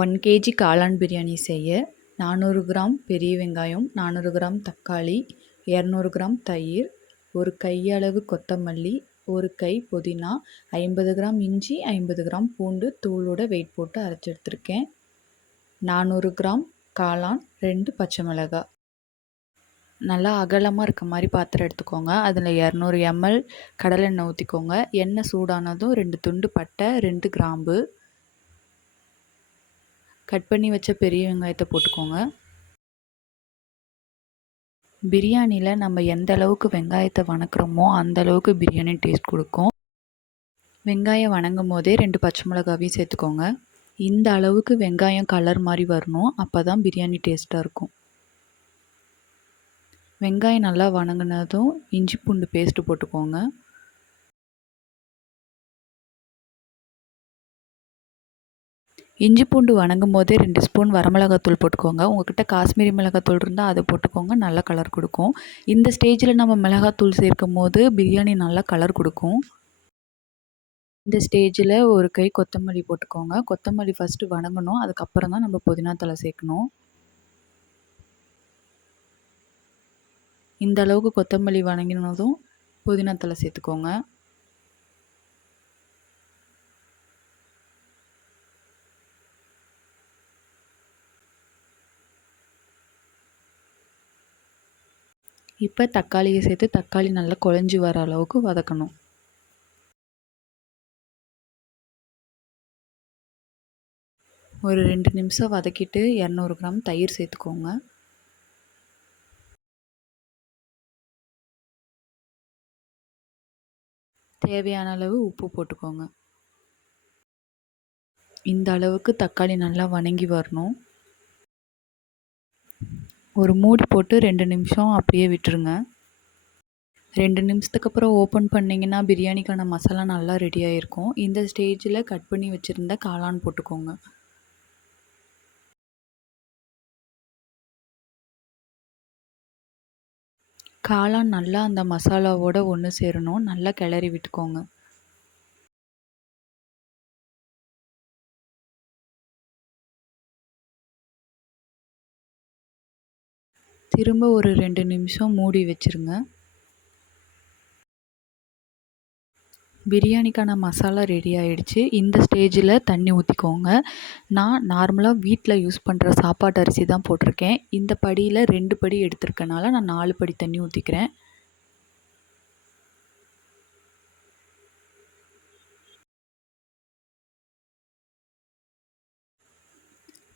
One KG காளான் பிரியாணி செய்ய நானூறு கிராம் பெரிய வெங்காயம் நானூறு கிராம் தக்காளி இரநூறு கிராம் தயிர் ஒரு கையளவு கொத்தமல்லி ஒரு கை புதினா ஐம்பது கிராம் இஞ்சி ஐம்பது கிராம் பூண்டு தூளோட வெயிட் போட்டு அரைச்சி எடுத்திருக்கேன். நானூறு கிராம் காளான் ரெண்டு பச்சை மிளகாய் நல்லா அகலமாக இருக்க மாதிரி பாத்திரம் எடுத்துக்கோங்க. அதில் இரநூறு எம்எல் கடலெண்ணெய் ஊற்றிக்கோங்க எண்ணெய் சூடானதும் ரெண்டு துண்டு பட்டை ரெண்டு கிராம்பு கட் பண்ணி வச்ச பெரிய வெங்காயத்தை போட்டுக்கோங்க. பிரியாணியில் நம்ம எந்த அளவுக்கு வெங்காயத்தை வணக்குறோமோ அந்த அளவுக்கு பிரியாணி டேஸ்ட் கொடுக்கும். வெங்காயம் வணங்கும் போதே ரெண்டு பச்சை மிளகாவையும் சேர்த்துக்கோங்க. இந்த அளவுக்கு வெங்காயம் கலர் மாதிரி வரணும். அப்போ தான் பிரியாணி டேஸ்ட்டாக இருக்கும். வெங்காயம் நல்லா வணங்கினதும் இஞ்சி பூண்டு பேஸ்ட்டு போட்டுக்கோங்க. இஞ்சி பூண்டு வணங்கும் போதே ரெண்டு ஸ்பூன் வரமிளகாத்தூள் போட்டுக்கோங்க. உங்கள்கிட்ட காஷ்மீரி மிளகாத்தூள் இருந்தால் அதை போட்டுக்கோங்க நல்லா கலர் கொடுக்கும். இந்த ஸ்டேஜில் நம்ம மிளகாத்தூள் சேர்க்கும் போது பிரியாணி நல்லா கலர் கொடுக்கும். இந்த ஸ்டேஜில் ஒரு கை கொத்தமல்லி போட்டுக்கோங்க. கொத்தமல்லி ஃபஸ்ட்டு வணங்கணும் அதுக்கப்புறம் தான் நம்ம புதினா தலை சேர்க்கணும். இந்த அளவுக்கு கொத்தமல்லி வணங்கினதும் புதினா தலை சேர்த்துக்கோங்க. இப்போ தக்காளியை சேர்த்து தக்காளி நல்லா குழஞ்சி வர அளவுக்கு வதக்கணும். ஒரு ரெண்டு நிமிஷம் வதக்கிட்டு இரநூறு கிராம் தயிர் சேர்த்துக்கோங்க. தேவையான அளவு உப்பு போட்டுக்கோங்க. இந்த அளவுக்கு தக்காளி நல்லா வணங்கி வரணும். ஒரு மூடி போட்டு ரெண்டு நிமிஷம் அப்படியே விட்டுருங்க. ரெண்டு நிமிஷத்துக்கு அப்புறம் ஓப்பன் பண்ணிங்கன்னா பிரியாணிக்கான மசாலா நல்லா ரெடி ஆகிருக்கும் இந்த ஸ்டேஜில் கட் பண்ணி வச்சுருந்த காளான் போட்டுக்கோங்க. காளான் நல்லா அந்த மசாலாவோட ஒன்று சேரணும். நல்லா கிளறி விட்டுக்கோங்க. திரும்ப ஒரு ரெண்டு நிமிஷம் மூடி வச்சுருங்க. பிரியாணிக்கான மசாலா ரெடி ஆகிடுச்சு இந்த ஸ்டேஜில் தண்ணி ஊற்றிக்கோங்க நான் நார்மலாக வீட்டில் யூஸ் பண்ணுற சாப்பாட்டு அரிசி தான் போட்டிருக்கேன். இந்த படியில் ரெண்டு படி எடுத்திருக்கனால நான் நாலு படி தண்ணி ஊற்றிக்கிறேன்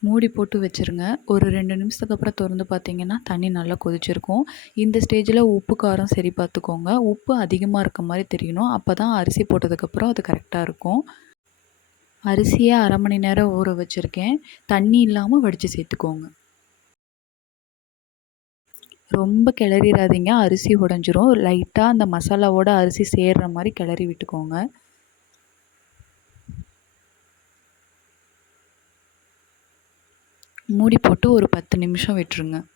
மூடி போட்டு வச்சுருங்க. ஒரு ரெண்டு நிமிஷத்துக்கு அப்புறம் திறந்து பார்த்தீங்கன்னா தண்ணி நல்லா கொதிச்சிருக்கும். இந்த ஸ்டேஜில் உப்பு காரம் சரி பார்த்துக்கோங்க உப்பு அதிகமாக இருக்க மாதிரி தெரியணும். அப்போ தான் அரிசி போட்டதுக்கப்புறம் அது கரெக்டாக இருக்கும். அரிசியை அரை மணி நேரம் ஊற வச்சுருக்கேன். தண்ணி இல்லாமல் வடித்து சேர்த்துக்கோங்க. ரொம்ப கிளறிடாதீங்க. அரிசி உடஞ்சிரும். லைட்டாக அந்த மசாலாவோட அரிசி சேர்கிற மாதிரி கிளறி விட்டுக்கோங்க. மூடி போட்டு ஒரு பத்து நிமிஷம் விட்டுருங்க.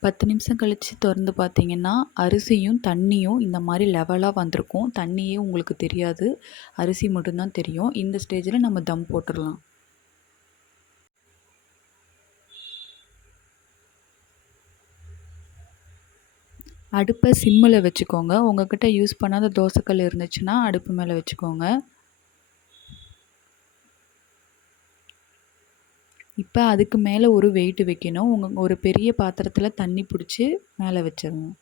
பத்து நிமிஷம் கழித்து திறந்து பார்த்தீங்கன்னா அரிசியும் தண்ணியும் இந்த மாதிரி லெவலாக வந்திருக்கும். தண்ணியே உங்களுக்கு தெரியாது. அரிசி மட்டும்தான் தெரியும். இந்த ஸ்டேஜில் நம்ம தம் போட்டுடலாம். அடுப்பை சிம்மில் வச்சுக்கோங்க. உங்கள்கிட்ட யூஸ் பண்ணாத தோசைக்கல் இருந்துச்சுன்னா அடுப்பு மேலே வச்சுக்கோங்க. இப்போ அதுக்கு மேலே ஒரு வெயிட்டு வைக்கணும். உங்கள் ஒரு பெரிய பாத்திரத்தில் தண்ணி பிடிச்சி மேலே வச்சிடணும்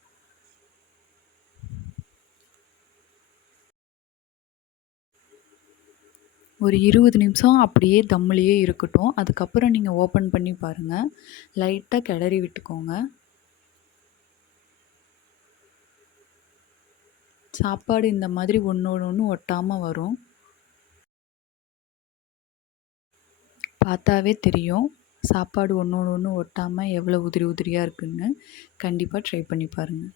ஒரு இருபது நிமிஷம் அப்படியே தம்மிலேயே இருக்கட்டும். அதுக்கப்புறம் நீங்கள் ஓப்பன் பண்ணி பாருங்கள் லைட்டாக கிளறி விட்டுக்கோங்க. சாப்பாடு இந்த மாதிரி ஒன்றோடு ஒன்று ஒட்டாமல் வரும். பார்த்தாவே தெரியும். சாப்பாடு ஒன்று ஒன்று ஒட்டாமல் எவ்வளோ உதிரி உதிரியாக இருக்குதுன்னு கண்டிப்பாக ட்ரை பண்ணி பாருங்கள்